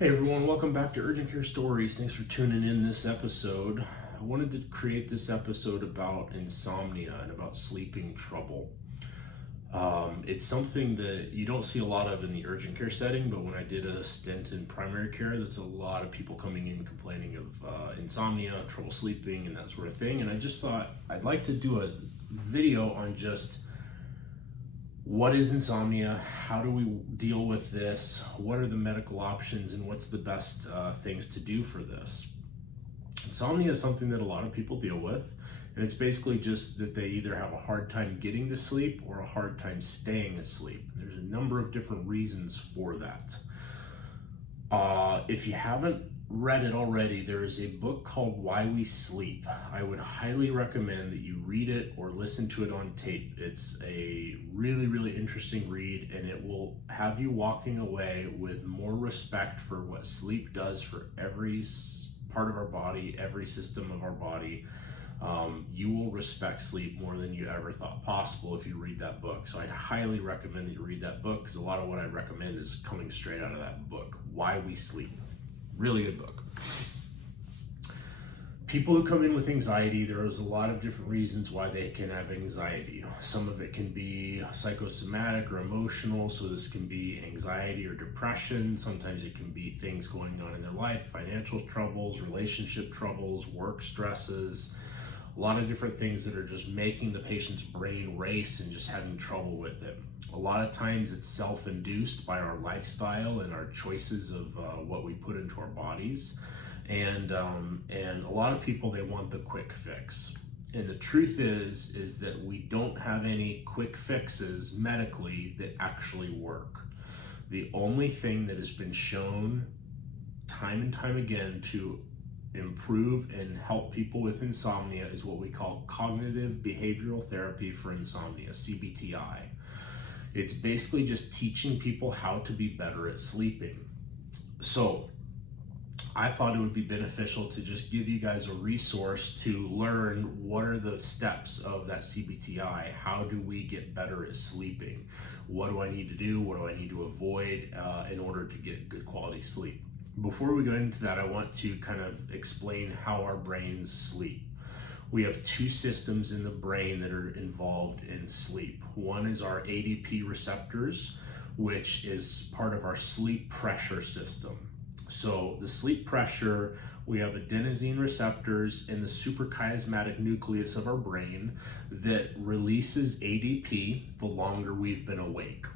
Hey everyone, welcome back to Urgent Care Stories. Thanks for tuning in this episode. I wanted to create this episode about insomnia and about sleeping trouble. It's something that you don't see a lot of in the urgent care setting, but when I did a stint in primary care, there's a lot of people coming in complaining of insomnia, trouble sleeping, and that sort of thing. And I just thought I'd like to do a video on just what is insomnia, how do we deal with this, what are the medical options, and what's the best things to do for this. Insomnia is something that a lot of people deal with, and it's basically just that they either have a hard time getting to sleep or a hard time staying asleep. There's a number of different reasons for that. If you haven't read it already, there is a book called Why We Sleep. I would highly recommend that you read it or listen to it on tape. It's a really interesting read, and it will have you walking away with more respect for what sleep does for every part of our body, every system of our body. You will respect sleep more than you ever thought possible if you read that book. So I highly recommend that you read that book, because a lot of what I recommend is coming straight out of that book, Why We Sleep. Really good book. People who come in with anxiety, there's a lot of different reasons why they can have anxiety. Some of it can be psychosomatic or emotional, so this can be anxiety or depression. Sometimes it can be things going on in their life, financial troubles, relationship troubles, work stresses, a lot of different things that are just making the patient's brain race and just having trouble with it. A lot of times it's self-induced by our lifestyle and our choices of what we put into our bodies. And a lot of people, they want the quick fix. And the truth is that we don't have any quick fixes medically that actually work. The only thing that has been shown time and time again to improve and help people with insomnia is what we call cognitive behavioral therapy for insomnia, CBTI. It's basically just teaching people how to be better at sleeping. So I thought it would be beneficial to just give you guys a resource to learn what are the steps of that CBTI. How do we get better at sleeping? What do I need to do? What do I need to avoid in order to get good quality sleep? Before we go into that, I want to kind of explain how our brains sleep. We have two systems in the brain that are involved in sleep. One is our ADP receptors, which is part of our sleep pressure system. So the sleep pressure, we have adenosine receptors in the suprachiasmatic nucleus of our brain that releases ADP the longer we've been awake.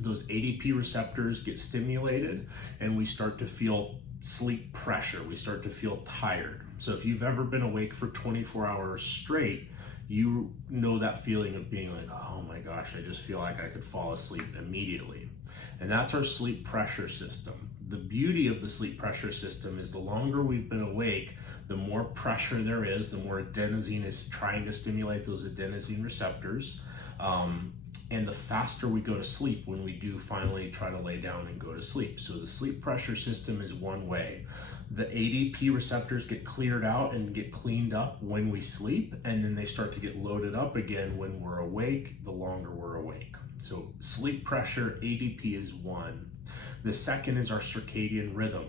Those ADP receptors get stimulated and we start to feel sleep pressure. We start to feel tired. So if you've ever been awake for 24 hours straight, you know that feeling of being like, oh my gosh, I just feel like I could fall asleep immediately. And that's our sleep pressure system. The beauty of the sleep pressure system is the longer we've been awake, the more pressure there is, the more adenosine is trying to stimulate those adenosine receptors. And the faster we go to sleep when we do finally try to lay down and go to sleep. So the sleep pressure system is one way. The ADP receptors get cleared out and get cleaned up when we sleep, and then they start to get loaded up again when we're awake, the longer we're awake. So sleep pressure, ADP is one. The second is our circadian rhythm.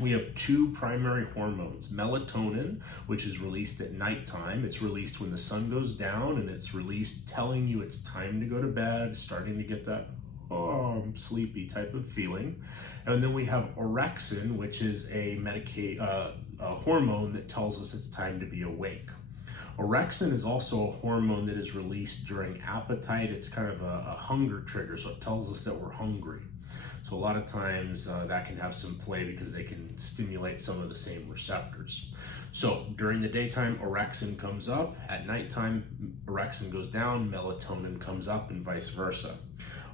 We have two primary hormones, melatonin, which is released at nighttime. It's released when the sun goes down, and it's released telling you it's time to go to bed, starting to get that I'm sleepy type of feeling. And then we have orexin, which is a hormone that tells us it's time to be awake. Orexin is also a hormone that is released during appetite. It's kind of a hunger trigger, so it tells us that we're hungry. So a lot of times that can have some play because they can stimulate some of the same receptors. So during the daytime, orexin comes up. At nighttime, orexin goes down, melatonin comes up, and vice versa.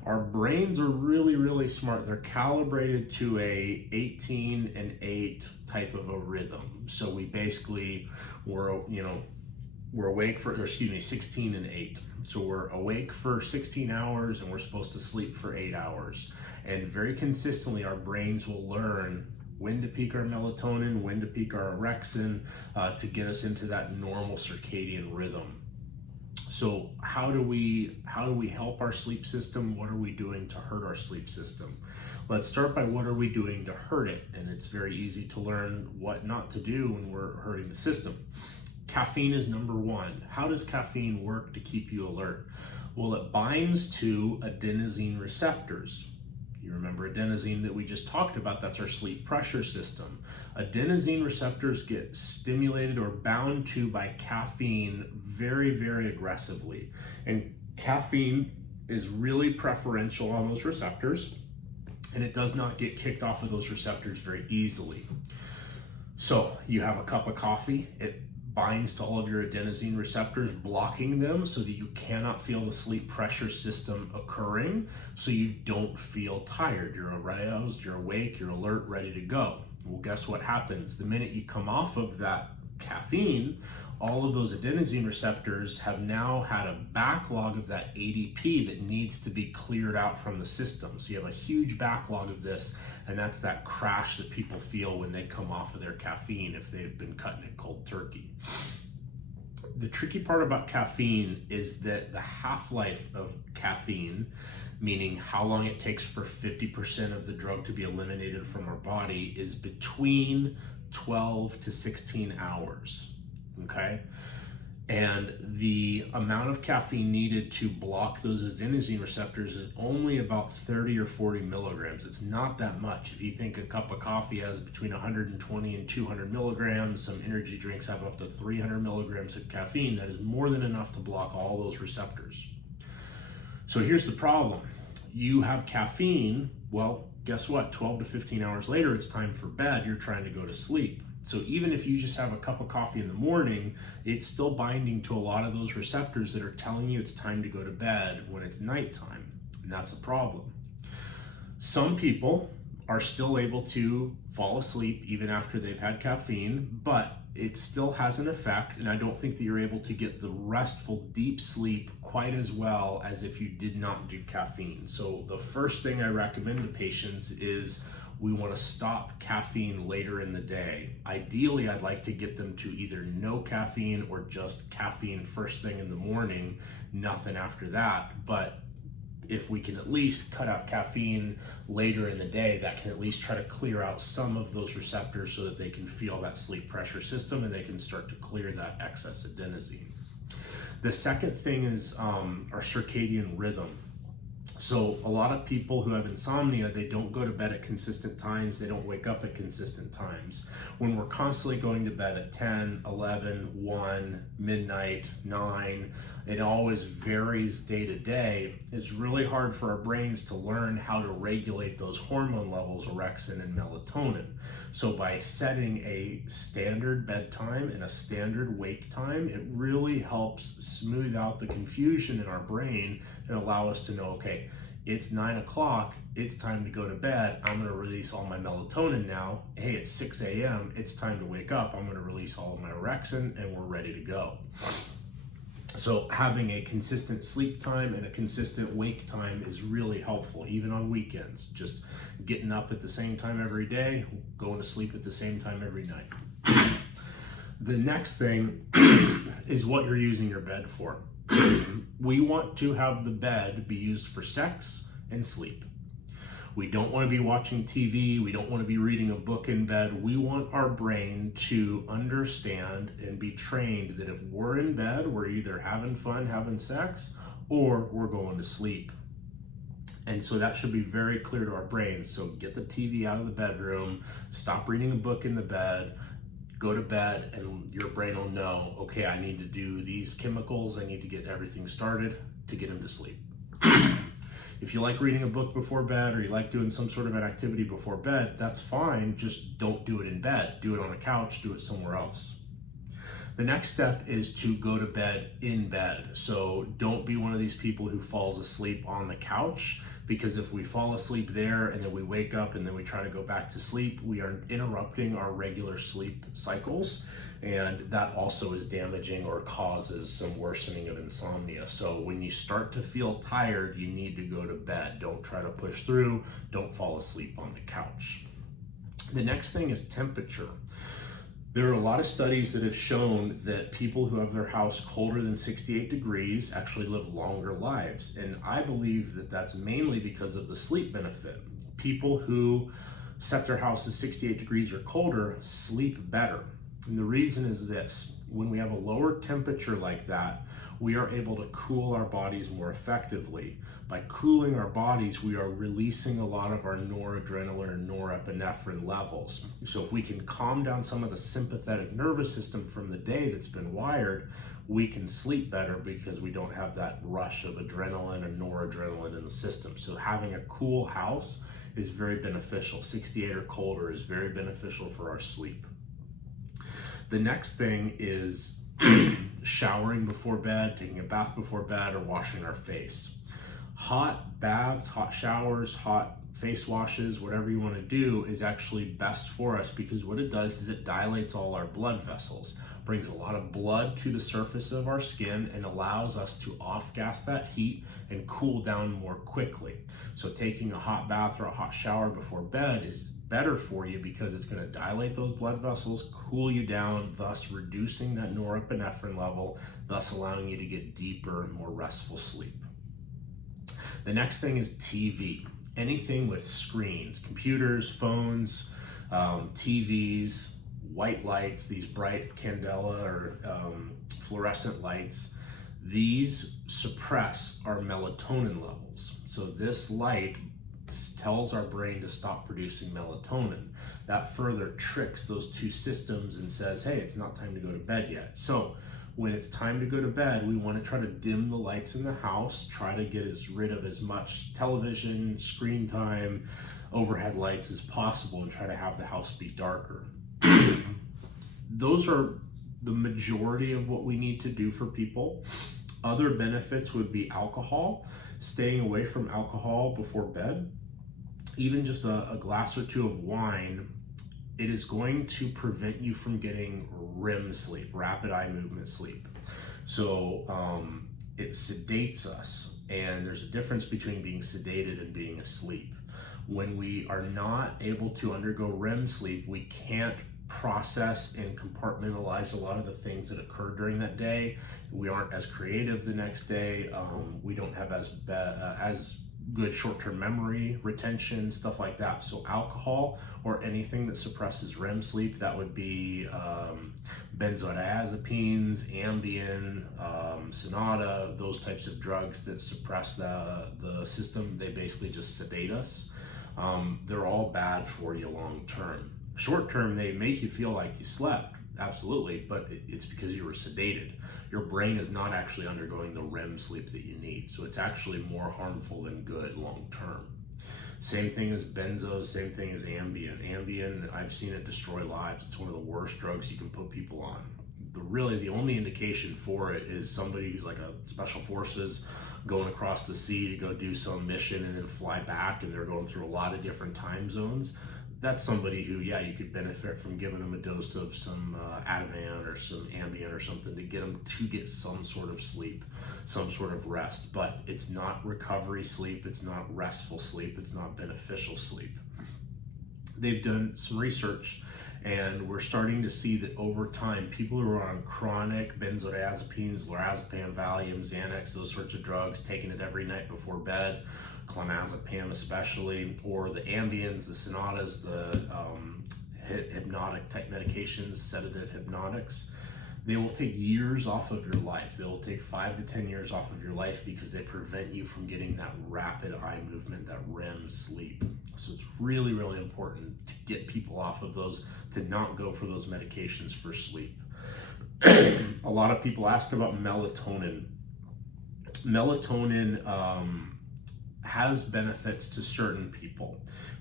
Our brains are really smart. They're calibrated to a 18 and 8 type of a rhythm. So we basically, we're awake for, 16 and 8. So we're awake for 16 hours and we're supposed to sleep for 8 hours. And very consistently, our brains will learn when to peak our melatonin, when to peak our orexin to get us into that normal circadian rhythm. So how do we help our sleep system? What are we doing to hurt our sleep system? Let's start by what are we doing to hurt it? And it's very easy to learn what not to do when we're hurting the system. Caffeine is number one. How does caffeine work to keep you alert? Well, it binds to adenosine receptors. You remember adenosine that we just talked about, that's our sleep pressure system. Adenosine receptors get stimulated or bound to by caffeine very, very aggressively. And caffeine is really preferential on those receptors, and it does not get kicked off of those receptors very easily. So you have a cup of coffee, it binds to all of your adenosine receptors, blocking them so that you cannot feel the sleep pressure system occurring, so you don't feel tired. You're aroused, you're awake, you're alert, ready to go. Well, guess what happens? The minute you come off of that caffeine, all of those adenosine receptors have now had a backlog of that ADP that needs to be cleared out from the system. So you have a huge backlog of this, and that's that crash that people feel when they come off of their caffeine if they've been cutting it cold turkey. The tricky part about caffeine is that the half-life of caffeine, meaning how long it takes for 50% of the drug to be eliminated from our body, is between 12 to 16 hours, okay? And the amount of caffeine needed to block those adenosine receptors is only about 30 or 40 milligrams. It's not that much. If you think a cup of coffee has between 120 and 200 milligrams, some energy drinks have up to 300 milligrams of caffeine, that is more than enough to block all those receptors. So here's the problem. You have caffeine, well, guess what? 12 to 15 hours later, it's time for bed. You're trying to go to sleep. So even if you just have a cup of coffee in the morning, it's still binding to a lot of those receptors that are telling you it's time to go to bed when it's nighttime, and that's a problem. Some people are still able to fall asleep even after they've had caffeine, but it still has an effect, and I don't think that you're able to get the restful, deep sleep quite as well as if you did not do caffeine. So the first thing I recommend to patients is we want to stop caffeine later in the day. Ideally, I'd like to get them to either no caffeine or just caffeine first thing in the morning, nothing after that. But if we can at least cut out caffeine later in the day, that can at least try to clear out some of those receptors so that they can feel that sleep pressure system and they can start to clear that excess adenosine. The second thing is our circadian rhythm. So a lot of people who have insomnia, they don't go to bed at consistent times, they don't wake up at consistent times. When we're constantly going to bed at 10, 11, 1, midnight, 9, it always varies day to day. It's really hard for our brains to learn how to regulate those hormone levels, orexin and melatonin. So by setting a standard bedtime and a standard wake time, it really helps smooth out the confusion in our brain and allow us to know, okay, it's 9 o'clock, it's time to go to bed, I'm gonna release all my melatonin now. Hey, it's 6 a.m., it's time to wake up, I'm gonna release all of my orexin and we're ready to go. So having a consistent sleep time and a consistent wake time is really helpful, even on weekends. Just getting up at the same time every day, going to sleep at the same time every night. The next thing is what you're using your bed for. We want to have the bed be used for sex and sleep. We don't want to be watching TV. We don't want to be reading a book in bed. We want our brain to understand and be trained that if we're in bed, we're either having fun, having sex, or we're going to sleep. And so that should be very clear to our brains. So get the TV out of the bedroom, stop reading a book in the bed, go to bed, and your brain will know, okay, I need to do these chemicals, I need to get everything started to get him to sleep. If you like reading a book before bed or you like doing some sort of an activity before bed, that's fine, just don't do it in bed. Do it on a couch, do it somewhere else. The next step is to go to bed in bed. So don't be one of these people who falls asleep on the couch, because if we fall asleep there and then we wake up and then we try to go back to sleep, we are interrupting our regular sleep cycles, and that also is damaging or causes some worsening of insomnia. So when you start to feel tired, you need to go to bed. Don't try to push through, don't fall asleep on the couch. The next thing is temperature. There are a lot of studies that have shown that people who have their house colder than 68 degrees actually live longer lives. And I believe that that's mainly because of the sleep benefit. People who set their house at 68 degrees or colder sleep better. And the reason is this: when we have a lower temperature like that, we are able to cool our bodies more effectively. By cooling our bodies, we are releasing a lot of our noradrenaline and norepinephrine levels. So if we can calm down some of the sympathetic nervous system from the day that's been wired, we can sleep better because we don't have that rush of adrenaline and noradrenaline in the system. So having a cool house is very beneficial. 68 or colder is very beneficial for our sleep. The next thing is showering before bed, taking a bath before bed, or washing our face. Hot baths, hot showers, hot face washes, whatever you want to do is actually best for us, because what it does is it dilates all our blood vessels, brings a lot of blood to the surface of our skin, and allows us to off-gas that heat and cool down more quickly. So taking a hot bath or a hot shower before bed is better for you because it's going to dilate those blood vessels, cool you down, thus reducing that norepinephrine level, thus allowing you to get deeper, more restful sleep. The next thing is TV. Anything with screens, computers, phones, TVs, white lights, these bright candela or fluorescent lights, these suppress our melatonin levels. So this light tells our brain to stop producing melatonin. That further tricks those two systems and says, hey, it's not time to go to bed yet. So when it's time to go to bed, we want to try to dim the lights in the house, try to get rid of as much television, screen time, overhead lights as possible, and try to have the house be darker. Those are the majority of what we need to do for people. Other benefits would be alcohol, staying away from alcohol before bed. Even just a glass or two of wine, it is going to prevent you from getting REM sleep, rapid eye movement sleep. So it sedates us, and there's a difference between being sedated and being asleep. When we are not able to undergo REM sleep, we can't process and compartmentalize a lot of the things that occurred during that day. We aren't as creative the next day. We don't have as good short-term memory retention, stuff like that. So alcohol or anything that suppresses REM sleep, that would be benzodiazepines, Ambien, Sonata, those types of drugs that suppress the system. They basically just sedate us. They're all bad for you long-term. Short-term, they make you feel like you slept, absolutely, but it's because you were sedated. Your brain is not actually undergoing the REM sleep that you need, so it's actually more harmful than good long-term. Same thing as benzos, same thing as Ambien. Ambien, I've seen it destroy lives. It's one of the worst drugs you can put people on. The only indication for it is somebody who's like a special forces going across the sea to go do some mission and then fly back, and they're going through a lot of different time zones. That's somebody who, yeah, you could benefit from giving them a dose of some Ativan or some Ambien or something to get them to get some sort of sleep, some sort of rest. But it's not recovery sleep, it's not restful sleep, it's not beneficial sleep. They've done some research, and we're starting to see that over time, people who are on chronic benzodiazepines, lorazepam, Valium, Xanax, those sorts of drugs, taking it every night before bed, clonazepam especially, or the Ambiens, the Sonatas, the hypnotic type medications, sedative hypnotics, they will take years off of your life. They will take 5 to 10 years off of your life because they prevent you from getting that rapid eye movement, that REM sleep. So it's really, really important to get people off of those, to not go for those medications for sleep. A lot of people ask about melatonin. Melatonin has benefits to certain people.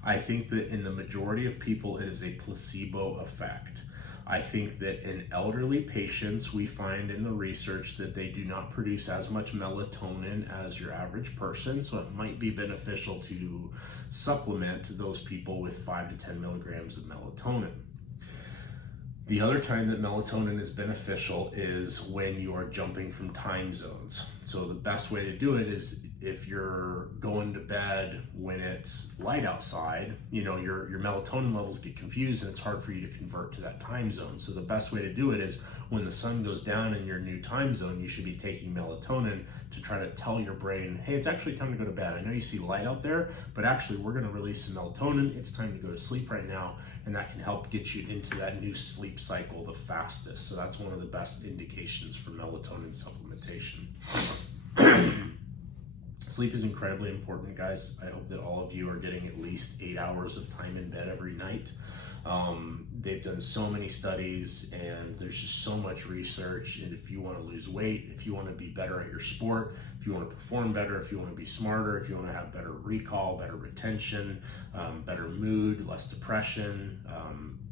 I think that in the majority of people, it is a placebo effect. I think that in elderly patients, we find in the research that they do not produce as much melatonin as your average person, so it might be beneficial to supplement those people with 5 to 10 milligrams of melatonin. The other time that melatonin is beneficial is when you are jumping from time zones. So the best way to do it is if you're going to bed when it's light outside, your melatonin levels get confused and it's hard for you to convert to that time zone. So the best way to do it is when the sun goes down in your new time zone, you should be taking melatonin to try to tell your brain, hey, it's actually time to go to bed. I know you see light out there, but actually we're going to release some melatonin. It's time to go to sleep right now. And that can help get you into that new sleep cycle the fastest. So that's one of the best indications for melatonin supplementation. Sleep is incredibly important, guys. I hope that all of you are getting at least 8 hours of time in bed every night. They've done so many studies and there's just so much research. And if you want to lose weight, if you want to be better at your sport, if you want to perform better, if you want to be smarter, if you want to have better recall, better retention, better mood, less depression,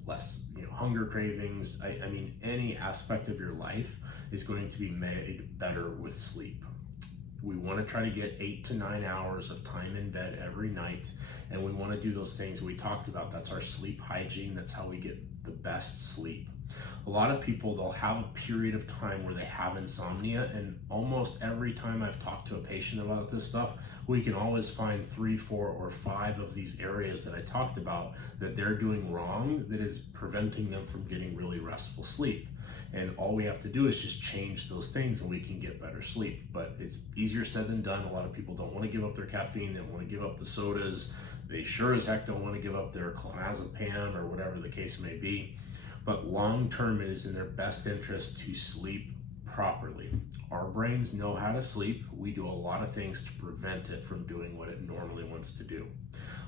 less hunger cravings, I mean, any aspect of your life is going to be made better with sleep. We want to try to get 8 to 9 hours of time in bed every night, and we want to do those things we talked about. That's our sleep hygiene. That's how we get the best sleep. A lot of people, they'll have a period of time where they have insomnia, and almost every time I've talked to a patient about this stuff, we can always find 3, 4, or 5 of these areas that I talked about that they're doing wrong that is preventing them from getting really restful sleep. And all we have to do is just change those things and we can get better sleep. But it's easier said than done. A lot of people don't want to give up their caffeine. They don't want to give up the sodas. They sure as heck don't want to give up their clonazepam or whatever the case may be. But long term, it is in their best interest to sleep properly. Our brains know how to sleep. We do a lot of things to prevent it from doing what it normally wants to do.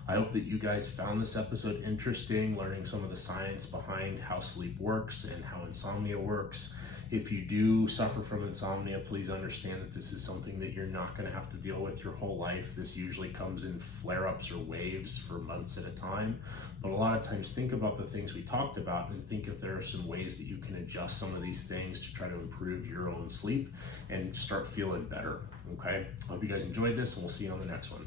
I hope that you guys found this episode interesting, learning some of the science behind how sleep works and how insomnia works. If you do suffer from insomnia, please understand that this is something that you're not going to have to deal with your whole life. This usually comes in flare-ups or waves for months at a time. But a lot of times think about the things we talked about and think if there are some ways that you can adjust some of these things to try to improve your own sleep and start feeling better. Okay? I hope you guys enjoyed this, and we'll see you on the next one.